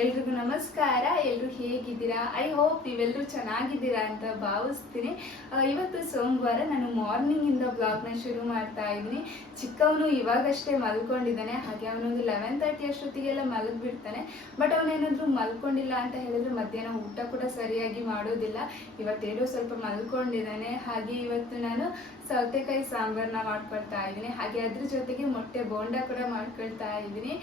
ಎಲ್ರಿಗೂ ನಮಸ್ಕಾರ, ಎಲ್ರು ಹೇಗಿದ್ದೀರಾ? ಐ ಹೋಪ್ ನೀವೆಲ್ಲರೂ ಚೆನ್ನಾಗಿದ್ದೀರಾ ಅಂತ ಭಾವಿಸ್ತೀನಿ. ಇವತ್ತು ಸೋಮವಾರ ನಾನು ಮಾರ್ನಿಂಗ್ ಇಂದ ಬ್ಲಾಗ್ನ ಶುರು ಮಾಡ್ತಾ ಇದ್ದೀನಿ. ಚಿಕ್ಕವನು ಇವಾಗಷ್ಟೇ ಮಲ್ಕೊಂಡಿದ್ದಾನೆ. ಹಾಗೆ ಅವನೊಂದು ಲೆವೆನ್ ತರ್ಟಿ ಅಷ್ಟೊತ್ತಿಗೆಲ್ಲ ಮಲಗ್ಬಿಡ್ತಾನೆ. ಬಟ್ ಅವನೇನಾದ್ರೂ ಮಲ್ಕೊಂಡಿಲ್ಲ ಅಂತ ಹೇಳಿದ್ರೆ ಮಧ್ಯಾಹ್ನ ಊಟ ಕೂಡ ಸರಿಯಾಗಿ ಮಾಡೋದಿಲ್ಲ. ಇವತ್ತೇನೋ ಸ್ವಲ್ಪ ಮಲ್ಕೊಂಡಿದ್ದಾನೆ. ಹಾಗೆ ಇವತ್ತು ನಾನು ಸೌತೆಕಾಯಿ ಸಾಂಬಾರ್ನ ಮಾಡ್ಕೊಳ್ತಾ ಇದ್ದೀನಿ. ಹಾಗೆ ಅದ್ರ ಜೊತೆಗೆ ಮೊಟ್ಟೆ ಬೋಂಡ ಕೂಡ ಮಾಡ್ಕೊಳ್ತಾ ಇದ್ದೀನಿ.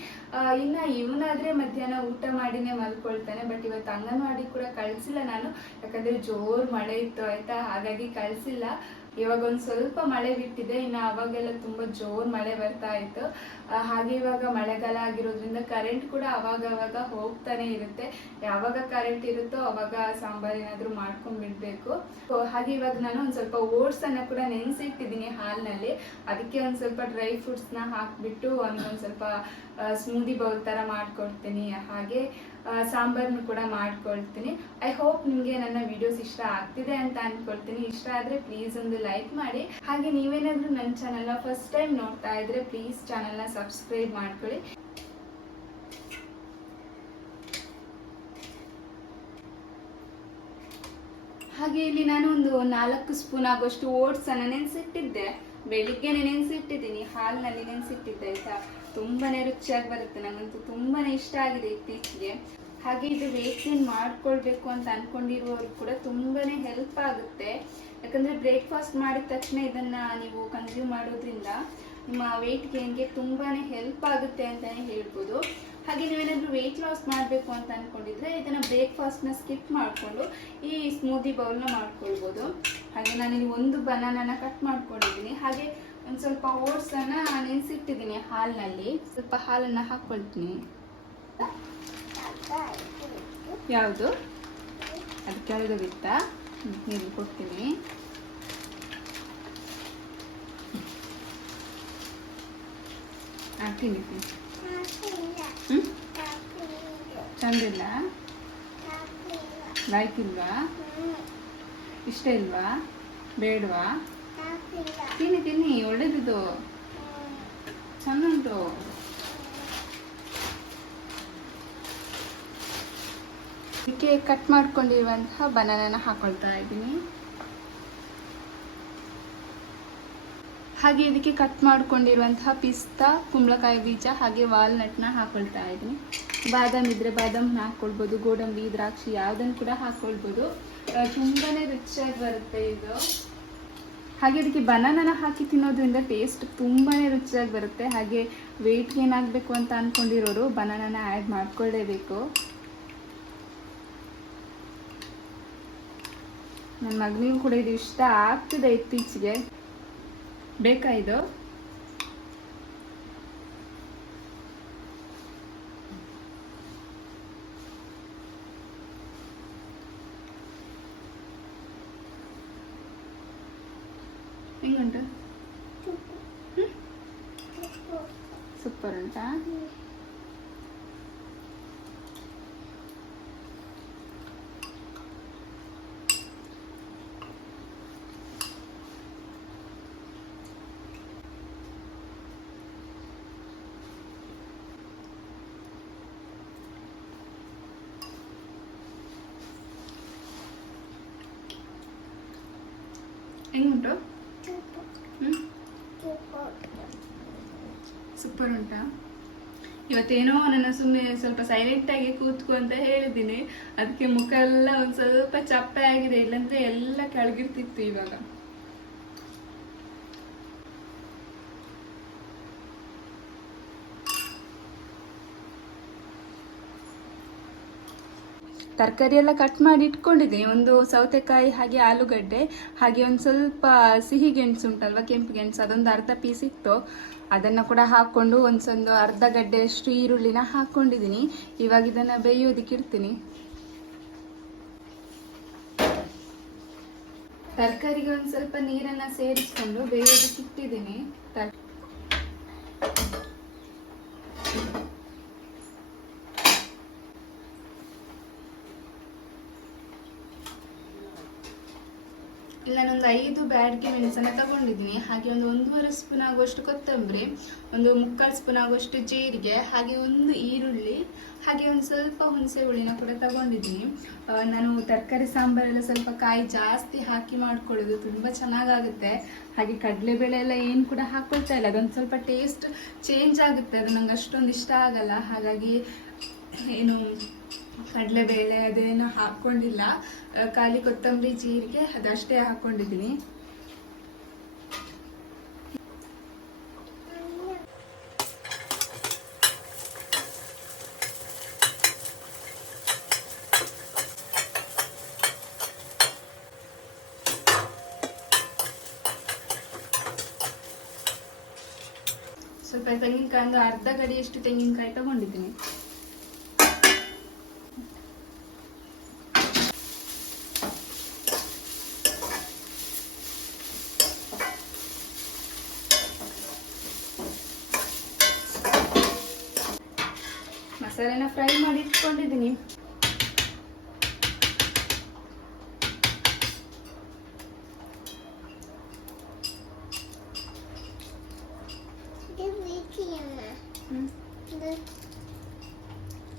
ಇನ್ನ ಇವನಾದ್ರೆ ಮಧ್ಯಾಹ್ನ ಊಟ ಮಾಡಿನೇ ಮಲ್ಕೊಳ್ತಾನೆ ಬಟ್ ಇವತ್ತು ಅಂಗನವಾಡಿ ಕೂಡ ಕಳ್ಸಿಲ್ಲ ನಾನು. ಯಾಕಂದ್ರೆ ಜೋರ್ ಮಳೆ ಇತ್ತು ಆಯ್ತಾ, ಹಾಗಾಗಿ ಕಳ್ಸಿಲ್ಲ. ಇವಾಗ ಒಂದ್ ಸ್ವಲ್ಪ ಮಳೆ ಬಿಟ್ಟಿದೆ, ಇನ್ನು ಅವಾಗೆಲ್ಲ ತುಂಬಾ ಜೋರ್ ಮಳೆ ಬರ್ತಾ ಇತ್ತು. ಹಾಗೆ ಇವಾಗ ಮಳೆಗಾಲ ಆಗಿರೋದ್ರಿಂದ ಕರೆಂಟ್ ಕೂಡ ಅವಾಗ ಅವಾಗ ಹೋಗ್ತಾನೆ ಇರುತ್ತೆ. ಯಾವಾಗ ಕರೆಂಟ್ ಇರುತ್ತೋ ಅವಾಗ ಸಾಂಬಾರ್ ಏನಾದ್ರು ಮಾಡ್ಕೊಂಡ್ ಬಿಡ್ಬೇಕು. ಹಾಗೆ ಇವಾಗ ನಾನು ಒಂದ್ ಸ್ವಲ್ಪ ಓಟ್ಸ್ ಅನ್ನ ಕೂಡ ನೆನೆಸಿಟ್ಟಿದ್ದೀನಿ ಹಾಲಿನಲ್ಲಿ. ಅದಕ್ಕೆ ಒಂದ್ ಸ್ವಲ್ಪ ಡ್ರೈ ಫ್ರೂಟ್ಸ್ನ ಹಾಕ್ಬಿಟ್ಟು ಒಂದೊಂದ್ ಸ್ವಲ್ಪ ಸ್ಮೂದಿ ಬೌಲ್ ತರ ಮಾಡ್ಕೊಡ್ತೀನಿ. ಹಾಗೆ ಆ, ಸಾಂಬಾರ್ನು ಕೂಡ ಮಾಡ್ಕೊಳ್ತೀನಿ. ಐ ಹೋಪ್ ನಿಮಗೆ ನನ್ನ ವಿಡಿಯೋಸ್ ಇಷ್ಟ ಆಗ್ತಿದೆ ಅಂತ ಅಂದ್ಕೊಳ್ತೀನಿ ಇಷ್ಟ ಆದ್ರೆ ಪ್ಲೀಸ್ ಒಂದು ಲೈಕ್ ಮಾಡಿ. ಹಾಗೆ ನೀವೇನಾದರೂ ನನ್ನ ಚಾನಲ್ನ ಫಸ್ಟ್ ಟೈಮ್ ನೋಡ್ತಾ ಇದ್ರೆ ಪ್ಲೀಸ್ ಚಾನಲ್ನ ಸಬ್ಸ್ಕ್ರೈಬ್ ಮಾಡ್ಕೊಳ್ಳಿ. ಹಾಗೆ ಇಲ್ಲಿ ನಾನು ಒಂದು ನಾಲ್ಕು ಸ್ಪೂನ್ ಆಗೋಷ್ಟು ಓಟ್ಸ್ ಅನ್ನ ನೆನೆಸಿಟ್ಟಿದ್ದೆ. ಬೆಳಿಗ್ಗೆ ನೆನೆಸಿಟ್ಟಿದ್ದೀನಿ. ಹಾಲಿನಲ್ಲಿ ನೆನೆಸಿಟ್ಟಿದ್ದೆ ಆಯ್ತಾ? ತುಂಬಾನೇ ರುಚಿಯಾಗಿ ಬರುತ್ತೆ. ನನಗಂತೂ ತುಂಬಾನೇ ಇಷ್ಟ ಆಗಿದೆ ಇತ್ತೀಚೆಗೆ. ಹಾಗೆ ಇದು ವೇಟ್ ಗೇನ್ ಮಾಡ್ಕೊಳ್ಬೇಕು ಅಂತ ಅನ್ಕೊಂಡಿರುವವ್ರು ಕೂಡ ತುಂಬಾನೇ ಹೆಲ್ಪ್ ಆಗುತ್ತೆ. ಯಾಕಂದ್ರೆ ಬ್ರೇಕ್ಫಾಸ್ಟ್ ಮಾಡಿದ ತಕ್ಷಣ ಇದನ್ನ ನೀವು ಕನ್ಸ್ಯೂಮ್ ಮಾಡೋದ್ರಿಂದ ನಿಮ್ಮ ವೇಟ್ ಗೇನ್ಗೆ ತುಂಬಾನೇ ಹೆಲ್ಪ್ ಆಗುತ್ತೆ ಅಂತಾನೆ ಹೇಳ್ಬೋದು. ಹಾಗೆ ನೀವೇನಾದ್ರೂ ವೆಯ್ಟ್ ಲಾಸ್ ಮಾಡಬೇಕು ಅಂತ ಅನ್ಕೊಂಡಿದ್ರೆ ಇದನ್ನ ಬ್ರೇಕ್ಫಾಸ್ಟ್ನ ಸ್ಕಿಪ್ ಮಾಡಿಕೊಂಡು ಈ ಸ್ಮೂದಿ ಬೌಲ್ನ ಮಾಡ್ಕೊಳ್ಬೋದು. ಹಾಗೆ ನಾನಿಲ್ಲಿ ಒಂದು ಬನಾನನ ಕಟ್ ಮಾಡ್ಕೊಂಡಿದ್ದೀನಿ. ಹಾಗೆ ಒಂದು ಸ್ವಲ್ಪ ಓಟ್ಸನ್ನ ನೆನೆಸಿಟ್ಟಿದ್ದೀನಿ ಹಾಲಿನಲ್ಲಿ. ಸ್ವಲ್ಪ ಹಾಲನ್ನು ಹಾಕ್ಕೊಳ್ತೀನಿ ಯಾವುದು? ಅದು ಕೆಳಗೆ ಬಿತ್ತ ನೀರು ಕೊಡ್ತೀನಿ. ಹಾಕ್ತೀನಿ ಹ್ಞೂ ಚಂದಿಲ್ಲ? ಲಾಯ್ಕಿಲ್ವಾ ಇಷ್ಟ ಇಲ್ವಾ? ಬೇಡವಾ? ತಿನ್ನಿ ತಿನ್ನಿ, ಒಳ್ಳೇದಿದು. ಚೆಂದ ಉಂಟು ಕಟ್ ಮಾಡ್ಕೊಂಡಿರುವಂತಹ ಬನಾನನ ಹಾಕೊಳ್ತಾ ಇದ್ದೀನಿ. ಹಾಗೆ ಇದಕ್ಕೆ ಕಟ್ ಮಾಡ್ಕೊಂಡಿರುವಂತಹ ಪಿಸ್ತಾ, ಕುಂಬಳಕಾಯಿ ಬೀಜ, ಹಾಗೆ ವಾಲ್ನಟ್ನ ಹಾಕೊಳ್ತಾ ಇದ್ದೀನಿ. ಬಾದಾಮಿ ಇದ್ರೆ ಬಾದಾಮಿ ಹಾಕ್ಕೊಳ್ಬೋದು ಗೋಡಂಬಿ, ದ್ರಾಕ್ಷಿ ಯಾವುದನ್ನು ಕೂಡ ಹಾಕ್ಕೊಳ್ಬೋದು ತುಂಬಾ ರುಚಿಯಾಗಿ ಬರುತ್ತೆ ಇದು. ಹಾಗೆ ಅದಕ್ಕೆ ಬನಾನನ ಹಾಕಿ ತಿನ್ನೋದ್ರಿಂದ ಟೇಸ್ಟ್ ತುಂಬಾ ರುಚಿಯಾಗಿ ಬರುತ್ತೆ. ಹಾಗೆ ವೆಯ್ಟ್ ಗೇನ್ ಆಗಬೇಕು ಅಂತ ಅನ್ಕೊಂಡಿರೋರು ಬನಾನನ ಆ್ಯಡ್ ಮಾಡ್ಕೊಳ್ಳೇಬೇಕು ನನ್ನ ಮಗನಿಗೂ ಕೂಡ ಇದು ಇಷ್ಟ ಆಗ್ತಿದೆ ಇತ್ತೀಚೆಗೆ. ಬೇಕಾ ಇದು ಹೆಂಗುಂಟು ಸೂಪರ್ ಉಂಟಾ ಹೆಂಗುಂಟು? ಸೂಪರ್ ಉಂಟಾ? ಇವತ್ತೇನೋ ನನ್ನ ಸುಮ್ಮನೆ ಸ್ವಲ್ಪ ಸೈಲೆಂಟ್ ಆಗಿ ಕೂತ್ಕು ಅಂತ ಹೇಳಿದ್ದೀನಿ. ಅದಕ್ಕೆ ಮುಖ ಎಲ್ಲ ಒಂದ್ ಸ್ವಲ್ಪ ಚಪ್ಪೆ ಆಗಿದೆ ಇಲ್ಲಂದ್ರೆ ಎಲ್ಲ ಕೆಳಗಿರ್ತಿತ್ತು ಇವಾಗ. ತರಕಾರಿ ಎಲ್ಲ ಕಟ್ ಮಾಡಿ ಇಟ್ಕೊಂಡಿದ್ದೀನಿ ಒಂದು ಸೌತೆಕಾಯಿ, ಹಾಗೆ ಆಲೂಗಡ್ಡೆ, ಹಾಗೆ ಒಂದು ಸ್ವಲ್ಪ ಸಿಹಿ ಗೆಣಸು ಉಂಟಲ್ವ, ಕೆಂಪು ಗೆಣಸು, ಅದೊಂದು ಅರ್ಧ ಪೀಸ್ ಇತ್ತು ಅದನ್ನು ಕೂಡ ಹಾಕ್ಕೊಂಡು ಒಂದ್ಸೊಂದು ಅರ್ಧ ಗಡ್ಡೆಯಷ್ಟು ಈರುಳ್ಳಿನ ಹಾಕ್ಕೊಂಡಿದ್ದೀನಿ ಇವಾಗ ಇದನ್ನು ಬೇಯೋದಕ್ಕೆ ಇಡ್ತೀನಿ. ತರಕಾರಿಗೆ ಒಂದು ಸ್ವಲ್ಪ ನೀರನ್ನು ಸೇರಿಸ್ಕೊಂಡು ಬೇಯೋದಕ್ಕೆ ಇಟ್ಟಿದ್ದೀನಿ. ತರ ನಾನೊಂದು ಐದು ಬ್ಯಾಡ್ಗೆ ಮೆಣಸನ್ನು ತಗೊಂಡಿದ್ದೀನಿ. ಹಾಗೆ ಒಂದು ಒಂದೂವರೆ ಸ್ಪೂನ್ ಆಗುವಷ್ಟು ಕೊತ್ತಂಬರಿ, ಒಂದು ಮುಕ್ಕಾಲು ಸ್ಪೂನ್ ಆಗುವಷ್ಟು ಜೀರಿಗೆ, ಹಾಗೆ ಒಂದು ಈರುಳ್ಳಿ, ಹಾಗೆ ಒಂದು ಸ್ವಲ್ಪ ಹುಣಸೆ ಹುಳಿನ ಕೂಡ ತಗೊಂಡಿದ್ದೀನಿ. ನಾನು ತರಕಾರಿ ಸಾಂಬಾರೆಲ್ಲ ಸ್ವಲ್ಪ ಕಾಯಿ ಜಾಸ್ತಿ ಹಾಕಿ ಮಾಡ್ಕೊಳ್ಳೋದು ತುಂಬ ಚೆನ್ನಾಗಾಗುತ್ತೆ. ಹಾಗೆ ಕಡಲೆಬೇಳೆ ಎಲ್ಲ ಏನು ಕೂಡ ಹಾಕ್ಕೊಳ್ತಾ ಇಲ್ಲ. ಅದೊಂದು ಸ್ವಲ್ಪ ಟೇಸ್ಟ್ ಚೇಂಜ್ ಆಗುತ್ತೆ. ಅದು ನಂಗೆ ಅಷ್ಟೊಂದು ಇಷ್ಟ ಆಗಲ್ಲ. ಹಾಗಾಗಿ ಏನು ಕಡಲೆಬೇಳೆ ಅದೇನು ಹಾಕ್ಕೊಂಡಿಲ್ಲ ಆ, ಖಾಲಿ ಕೊತ್ತಂಬರಿ ಜೀರಿಗೆ ಅದಷ್ಟೇ ಹಾಕ್ಕೊಂಡಿದ್ದೀನಿ ಸ್ವಲ್ಪ ತೆಂಗಿನಕಾಯಿ ಒಂದು ಅರ್ಧ ಗಡಿಯಷ್ಟು ತೆಂಗಿನಕಾಯಿ ತಗೊಂಡಿದ್ದೀನಿ ಮಸಾಲೆನ ಫ್ರೈ ಮಾಡಿ ಇಟ್ಕೊಂಡಿದ್ದೀನಿ ಇದು ವಿಕಿ ಅಮ್ಮ ಹ್ಮ್. ಇದು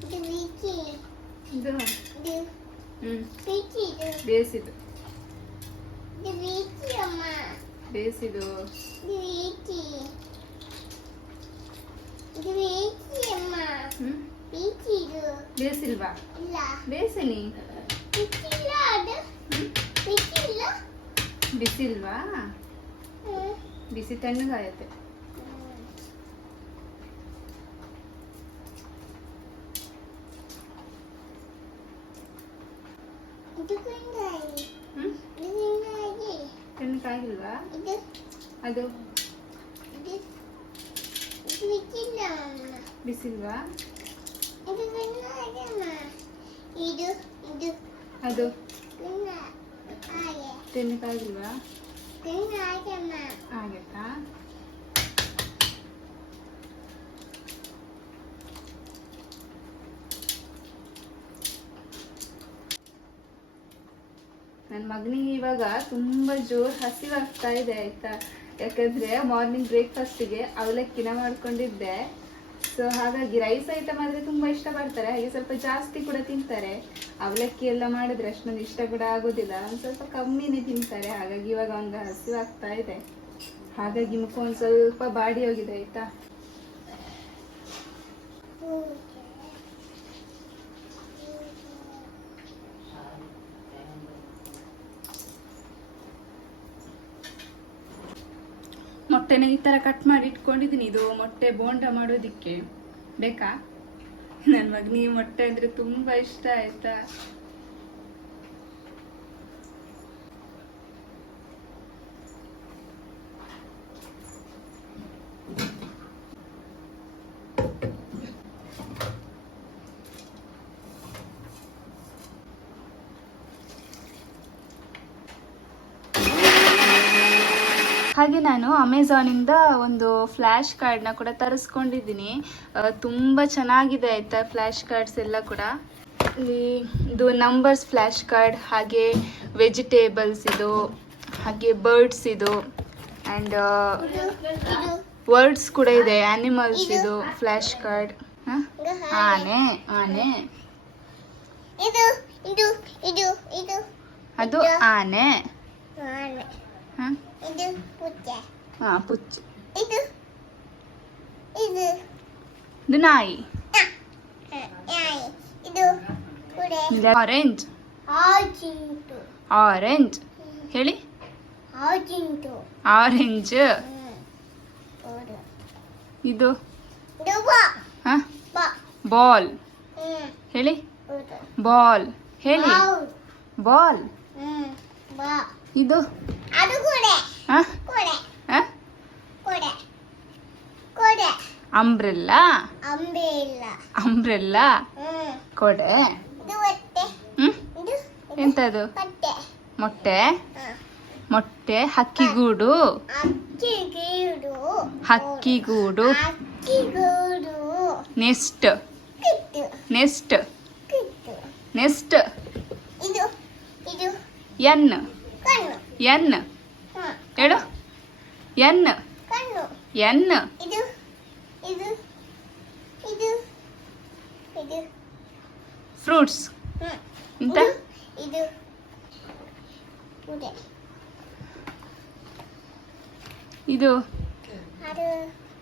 ಇದು ವಿಕಿ ಇದು ಇದು ಹ್ಮ್ ವಿಕಿ ಇದು ಬೇಯಿಸಿದ್ದು ಇದು ವಿಕಿ ಅಮ್ಮ ಬೇಯಿಸಿದ್ದು ಇದು ವಿಕಿ ಇದು ವಿಕಿ ಅಮ್ಮ ಹ್ಮ್ ವಿಕಿ ಇದು ಬೇಯಿಸಿಲ್ವಾ ಇಲ್ಲ ಬೇಯಿಸಿನಿ ವಿಕಿ ಇಲ್ಲ ಅದು ಹ್ಮ್? ಬೇಸಿಲ್ವಾ? ಇಲ್ಲ. ಬಿಸಿಲ್ವಾ. ಬಿಸಿ ತಣ್ಣಗಾಯತ್ತೆ ಇದು ಕುಂದಾಯಿ ಹ್ಮ್ ಇದು ಕುಂದಾಯಿ ತಣ್ಣಗಾಗಿಲ್ವಾ ಇದು ಅದು ಇದು ಇದು ವಿಕಿ ಇಲ್ಲ ಅಮ್ಮ ಬಿಸಿಲ್ವಾ ಇದು ಕುಂದಾಯಿ ಅಮ್ಮ ಇದು ಇದು ಅದು ಕುಂದಾಯಿ ತಣ್ಣಗಾಗಿಲ್ವಾ ಕುಂದಾಯಿ ಅಮ್ಮ ಆಗತ್ತಾ ನನ್ನ ಮಗನಿಗೆ ಇವಾಗ ತುಂಬ ಜೋರ್ ಹಸಿವಾಗ್ತಾ ಇದೆ ಆಯ್ತಾ ಯಾಕಂದ್ರೆ ಮಾರ್ನಿಂಗ್ ಬ್ರೇಕ್ಫಾಸ್ಟಿಗೆ ಅವಲಕ್ಕಿನ ಮಾಡ್ಕೊಂಡಿದ್ದೆ. ಸೊ ಹಾಗಾಗಿ ರೈಸ್ ಐಟಮ್ ಆದ್ರೆ ತುಂಬಾ ಇಷ್ಟಪಡ್ತಾರೆ. ಹಾಗೆ ಸ್ವಲ್ಪ ಜಾಸ್ತಿ ಕೂಡ ತಿಂತಾರೆ. ಅವಲಕ್ಕಿ ಎಲ್ಲ ಮಾಡಿದ್ರೆ ಅಷ್ಟೊಂದು ಇಷ್ಟ ಕೂಡ ಆಗೋದಿಲ್ಲ. ಒಂದು ಸ್ವಲ್ಪ ಕಮ್ಮಿನೇ ತಿಂತಾರೆ. ಹಾಗಾಗಿ ಇವಾಗ ಒಂದು ಹಸಿವಾಗ್ತಾ ಇದೆ. ಹಾಗಾಗಿ ಮುಖ ಒಂದ್ ಸ್ವಲ್ಪ ಬಾಡಿ ಹೋಗಿದೆ, ಆಯ್ತಾ? ಮೊಟ್ಟೆನ ಈ ತರ ಕಟ್ ಮಾಡಿ ಇಟ್ಕೊಂಡಿದ್ದೀನಿ. ಇದು ಮೊಟ್ಟೆ ಬೋಂಡ ಮಾಡೋದಿಕ್ಕೆ. ಬೇಕಾ? ನನ್ನ ಮಗನಿಗೆ ಮೊಟ್ಟೆ ಅಂದ್ರೆ ತುಂಬಾ ಇಷ್ಟ, ಆಯ್ತಾ? ಹಾಗೆ ನಾನು ಅಮೆಝಾನಿಂದ ಒಂದು ಫ್ಲ್ಯಾಶ್ ಕಾರ್ಡ್ನ ಕೂಡ ತರಿಸ್ಕೊಂಡಿದ್ದೀನಿ. ತುಂಬ ಚೆನ್ನಾಗಿದೆ ಆಯಿತಾ ಫ್ಲ್ಯಾಶ್ ಕಾರ್ಡ್ಸ್ ಎಲ್ಲ ಕೂಡ. ಇಲ್ಲಿ ಇದು ನಂಬರ್ಸ್ ಫ್ಲ್ಯಾಶ್ ಕಾರ್ಡ್ ಹಾಗೆ ವೆಜಿಟೇಬಲ್ಸ್ ಇದು ಹಾಗೆ ಬರ್ಡ್ಸ್ ಇದು ಆ್ಯಂಡ್ ವರ್ಡ್ಸ್ ಕೂಡ ಇದೆ ಆ್ಯನಿಮಲ್ಸ್ ಇದು. ಫ್ಲ್ಯಾಶ್ ಕಾರ್ಡ್ ಆನೆ ಆನೆ. ಅದು ಆನೆ. ಆನೆ. ಹಾಂ ಇದು ಪುಚ್ಚೆ ಹಾಂ ಪುಚ್ಚ ಇದು ಇದು ಇದು ನಾಯಿ ಹ, ಯಾಯ್. ಇದು ಕುಡೆ ಆರೆಂಜ್ ಆಜಿಂಟು ಆರೆಂಜ್ ಹೇಳಿ ಆಜಿಂಟು ಆರೆಂಜ್ ಹ್ಮ್. ಹೌದು. ಇದು ಇದು ಬಾ ಹಾಂ ಬಾ ಬಾಲ್ ಹ್ಮ್ ಹೇಳಿ ಹೌದು. ಬಾಲ್ ಹೇಳಿ ಹೌದು. ಬಾಲ್ ಹ್ಮ್ ಬಾ ಇದು ಅದು ಕುಡೆ ಹಾಂ ಕುಡೆ ಹಾಂ ಕುಡೆ ಕುಡೆ ಅಂಬ್ರೆಲ್ಲಾ? ಅಂಬ್ರೆಲ್ಲಾ? ಕೊಡೆ. ಎಂತದು? ಮೊಟ್ಟೆ? ಮೊಟ್ಟೆ ಹಕ್ಕಿಗೂಡು ಹಕ್ಕಿಗೂಡು nest. Nest. Nest. N. N. ಹೇಳು. ಎನ್. ಎನ್. ಇದು. ಇದು. ಇದು. ಇದು. ಫ್ರೂಟ್ಸ್. ಇಂತ ಇದು. ಇದೆ.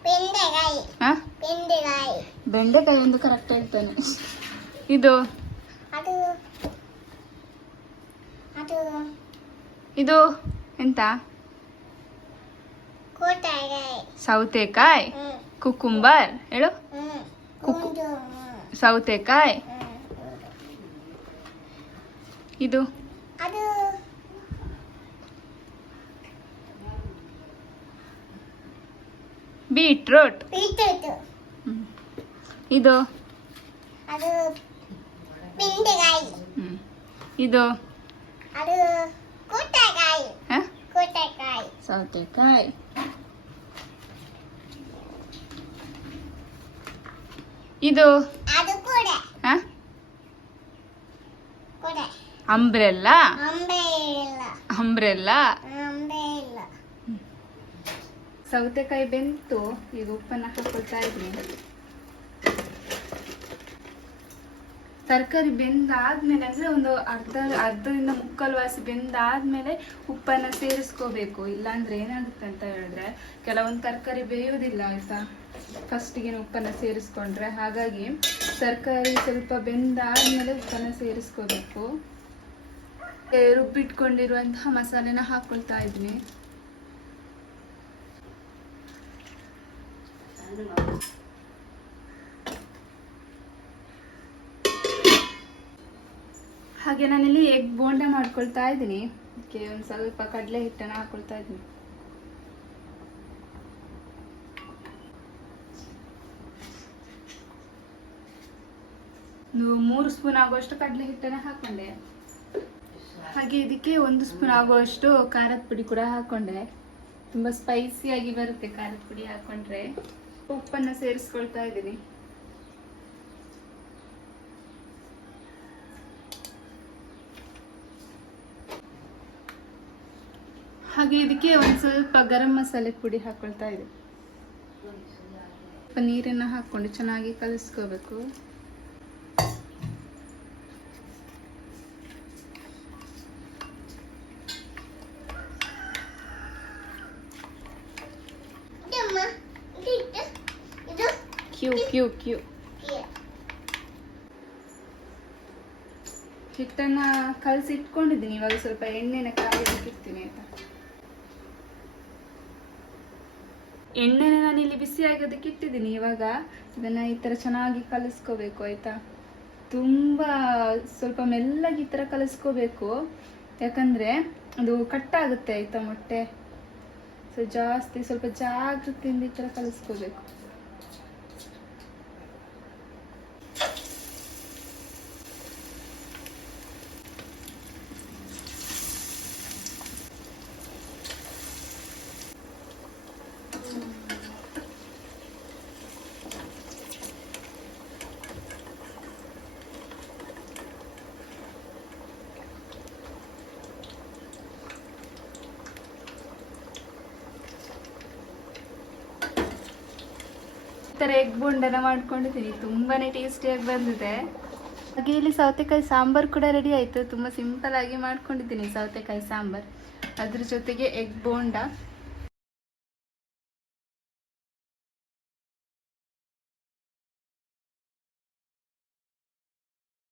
ಬೆಂಡೆಕಾಯಿ. ಬೆಂಡೆಕಾಯಿ. ಬೆಂಡೆಕಾಯಿ ಎಂದು ಕರೆಕ್ಟ್ ಹೇಳ್ತಾನೆ ಇದು. ಅದು. ಅದು. ಇದು. ಎಂತ? ಸೌತೆಕಾಯಿ ಹ್ಮ್ ಕುಕುಂಬರ್ ಹೇಳು ಹ್ಮ್ ಕುಕ್ಕು. ಕುಂದು ಹ್ಮ್ ಸೌತೆಕಾಯಿ ಹ್ಮ್. ಇದು ಅದು ಬೀಟ್ರೂಟ್ ಬೀಟ್ರೂಟ್ ಇದು ಅದು ಬೆಂಡೆಕಾಯಿ ಹ್ಮ್. ಇದು ಅದು ಕೋಟೆಕಾಯಿ ಹ? ಕೋಟೆಕಾಯಿ ಸೌತೆಕಾಯಿ ಇದು? ಅಂಬ್ರೆಲ್ಲಾ? ಅಂಬ್ರೆಲ್ಲಾ? ಸೌತೆಕಾಯಿ ಬೆಂತು. ಈಗ ಉಪ್ಪನ್ನ ಹಾಕೊಳ್ತಾ ಇದ್ದೀನಿ. ತರಕಾರಿ ಬೆಂದಾದ್ಮೇಲೆ, ಅಂದರೆ ಒಂದು ಅರ್ಧ, ಅರ್ಧದಿಂದ ಮುಕ್ಕಲ್ ವಾಸಿ ಬೆಂದಾದ್ಮೇಲೆ ಉಪ್ಪನ್ನ ಸೇರಿಸ್ಕೋಬೇಕು. ಇಲ್ಲಾಂದ್ರೆ ಏನಾಗುತ್ತೆ ಅಂತ ಹೇಳಿದ್ರೆ, ಕೆಲವೊಂದು ತರಕಾರಿ ಬೇಯೋದಿಲ್ಲ, ಆಯ್ತಾ? ಫಸ್ಟಿಗೆ ಉಪ್ಪನ್ನ ಸೇರಿಸ್ಕೊಂಡ್ರೆ. ಹಾಗಾಗಿ ತರಕಾರಿ ಸ್ವಲ್ಪ ಬೆಂದಾದ್ಮೇಲೆ ಉಪ್ಪನ್ನ ಸೇರಿಸ್ಕೋಬೇಕು. ರುಬ್ಬಿಟ್ಕೊಂಡಿರುವಂತಹ ಮಸಾಲೆನ ಹಾಕೊಳ್ತಾ ಇದ್ದೀನಿ. ಹಾಗೆ ನಾನಿಲ್ಲಿ ಎಗ್ ಬೋಂಡ ಮಾಡ್ಕೊಳ್ತಾ ಇದ್ದೀನಿ. ಅದಕ್ಕೆ ಒಂದು ಸ್ವಲ್ಪ ಕಡಲೆ ಹಿಟ್ಟನ್ನ ಹಾಕೊಳ್ತಾ ಇದ್ದೀನಿ. ಮೂರು ಸ್ಪೂನ್ ಆಗುವಷ್ಟು ಕಡಲೆ ಹಿಟ್ಟನ್ನ ಹಾಕೊಂಡೆ. ಹಾಗೆ ಇದಕ್ಕೆ ಒಂದು ಸ್ಪೂನ್ ಆಗುವಷ್ಟು ಖಾರದ ಪುಡಿ ಕೂಡ ಹಾಕೊಂಡೆ. ತುಂಬ ಸ್ಪೈಸಿಯಾಗಿ ಬರುತ್ತೆ ಖಾರದ ಪುಡಿ ಹಾಕೊಂಡ್ರೆ. ಉಪ್ಪನ್ನು ಸೇರಿಸ್ಕೊಳ್ತಾ ಇದ್ದೀನಿ. ಹಾಗೆ ಇದಕ್ಕೆ ಒಂದು ಸ್ವಲ್ಪ ಗರಂ ಮಸಾಲೆ ಪುಡಿ ಹಾಕೊಳ್ತಾ ಇದೆ ಸ್ವಲ್ಪ ನೀರನ್ನು ಹಾಕೊಂಡು ಚೆನ್ನಾಗಿ ಕಲಿಸ್ಕೋಬೇಕು. ಕ್ಯೂ ಕ್ಯೂ ಕ್ಯೂ. ಹಿಟ್ಟನ್ನು ಹಿಟ್ಟನ್ನ ಕಲಸಿ ಇಟ್ಕೊಂಡಿದ್ದೀನಿ ಇವಾಗ ಸ್ವಲ್ಪ ಎಣ್ಣೆನ ಕಾಯಿ ಹಾಕಿರ್ತೀನಿ ಆಯ್ತಾ? ಎಣ್ಣೆನ ನಾನು ಇಲ್ಲಿ ಬಿಸಿ ಆಗೋದಕ್ಕೆ ಇಟ್ಟಿದ್ದೀನಿ. ಇವಾಗ ಇದನ್ನ ಈ ತರ ಚೆನ್ನಾಗಿ ಕಲಿಸ್ಕೋಬೇಕು, ಆಯ್ತಾ? ತುಂಬಾ ಸ್ವಲ್ಪ ಮೆಲ್ಲಗೆ ಈ ತರ ಕಲಿಸ್ಕೋಬೇಕು. ಯಾಕಂದ್ರೆ ಅದು ಕಟ್ಟಾಗುತ್ತೆ ಆಯ್ತಾ ಮೊಟ್ಟೆ? ಸೊ ಜಾಸ್ತಿ ಸ್ವಲ್ಪ ಜಾಗೃತಿಯಿಂದ ಈ ತರ ಕಲಿಸ್ಕೋಬೇಕು. ಥರ ಎಗ್ ಬೋಂಡನ ಮಾಡ್ಕೊಂಡಿದ್ದೀನಿ ತುಂಬಾ ಟೇಸ್ಟಿಯಾಗಿ ಬಂದಿದೆ. ಹಾಗೆ ಇಲ್ಲಿ ಸೌತೆಕಾಯಿ ಸಾಂಬಾರ್ ಕೂಡ ರೆಡಿ ಆಯಿತು. ತುಂಬ ಸಿಂಪಲ್ ಆಗಿ ಮಾಡ್ಕೊಂಡಿದ್ದೀನಿ ಸೌತೆಕಾಯಿ ಸಾಂಬಾರ್. ಅದ್ರ ಜೊತೆಗೆ ಎಗ್ ಬೋಂಡ